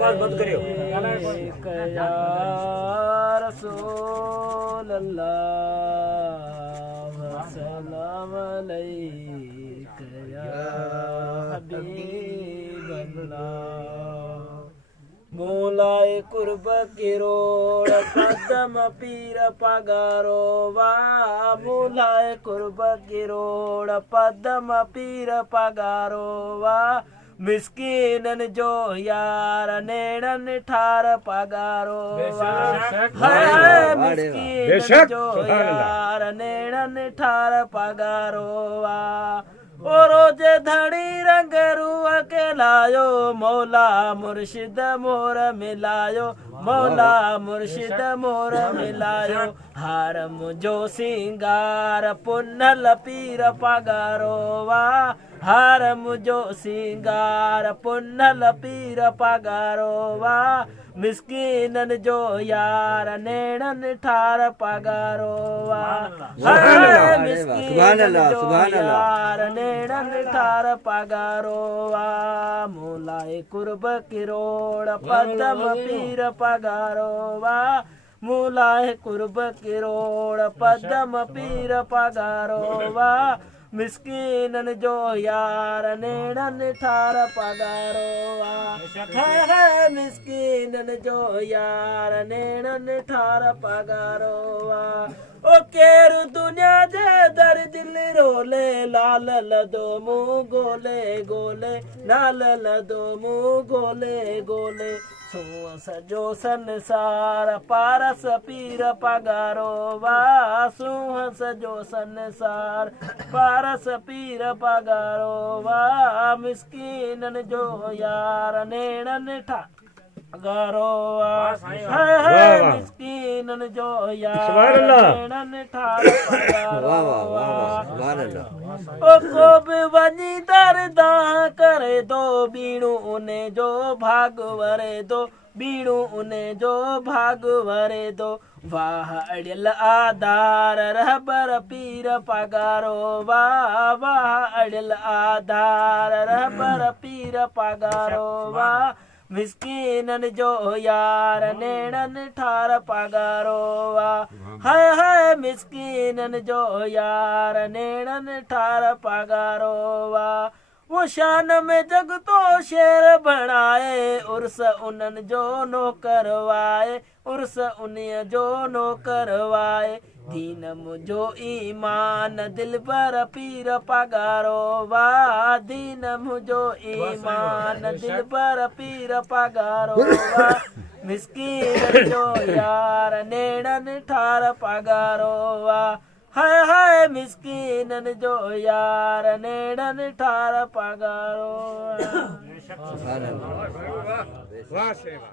आवाज बंद करियो या रसूल अल्लाह सलाम अलैका या हबीब अल्लाह मोलाए कुर्ब किरोड़ कदम पीर पगारो वा मोलाए कुर्ब किरोड़ पदम पीर पगारो वा मिस्कीनन जो यार नेड़न ठार पगारो वा मिस्कीनन जो यार नेड़न ठार पगारो वा ओ रोजे धड़ी रंग रूह के लायो मौला मुर्शिद मोर मिलायो मौला मुर्शिद मोर मिलायो हार मुझो सिंगार पुन्नल पीर पगारो वा हार मुझो सिंगार पुन्नल पीर पगारो वा मिस्कीनन जो यार नेड़न ठार पगारो वा मिस्कीनन जो यार नेड़न ठार पगारो वा मोलाए कुर्ब किरोड़ पदम पीर पगारो वा मोलाए कुर्ब किरोड़ पदम पीर पगारो वा मिस्कीनन जो यार नेड़न ठार पगारो वा है मिस्कीनन जो यार नेड़न ठार पगारो वा ओ केरु दुनिया जे दर दिल रोले लाल लदो मुँह गोले गोले लाल लदो मुँह गोले गोले सो सजो संसार पारस पीर पगारो वा सुह सजो संसार पारस पीर पगारो वा मिस्कीनन जो यार नेड़न ठार पगारो वा मिस्कीनन जो यार नेड़न ठार पगारो वा ओ को भी वनी दरदा करे दो बीणु उने जो भाग वरे दो बीणु उने जो भाग वरे दो वाह अड़ियल आधार रहबर पीर पगारो वाह वाह अड़ियल आधार रहबर पीर पगारो वाह मिस्कीनन जो यार नेड़न ठार पगारो वा हाय मिस्कीनन जो यार नेड़न ठार पगारो वा वो शान में जग तो शेर बनाए उर्स उनन जो नो करवाए उर्स उन्हें जो नो करवाए दीन मुझो ईमान दिल पर पीर पगारो वा दीन मुझो ईमान दिल पर पीर पगारो वा मिस्कीन जो यार नेड़न ठार पगारो वा हाय मिस्कीनन जो यार नेड़न ठार पगारो वा। वाह सेवा।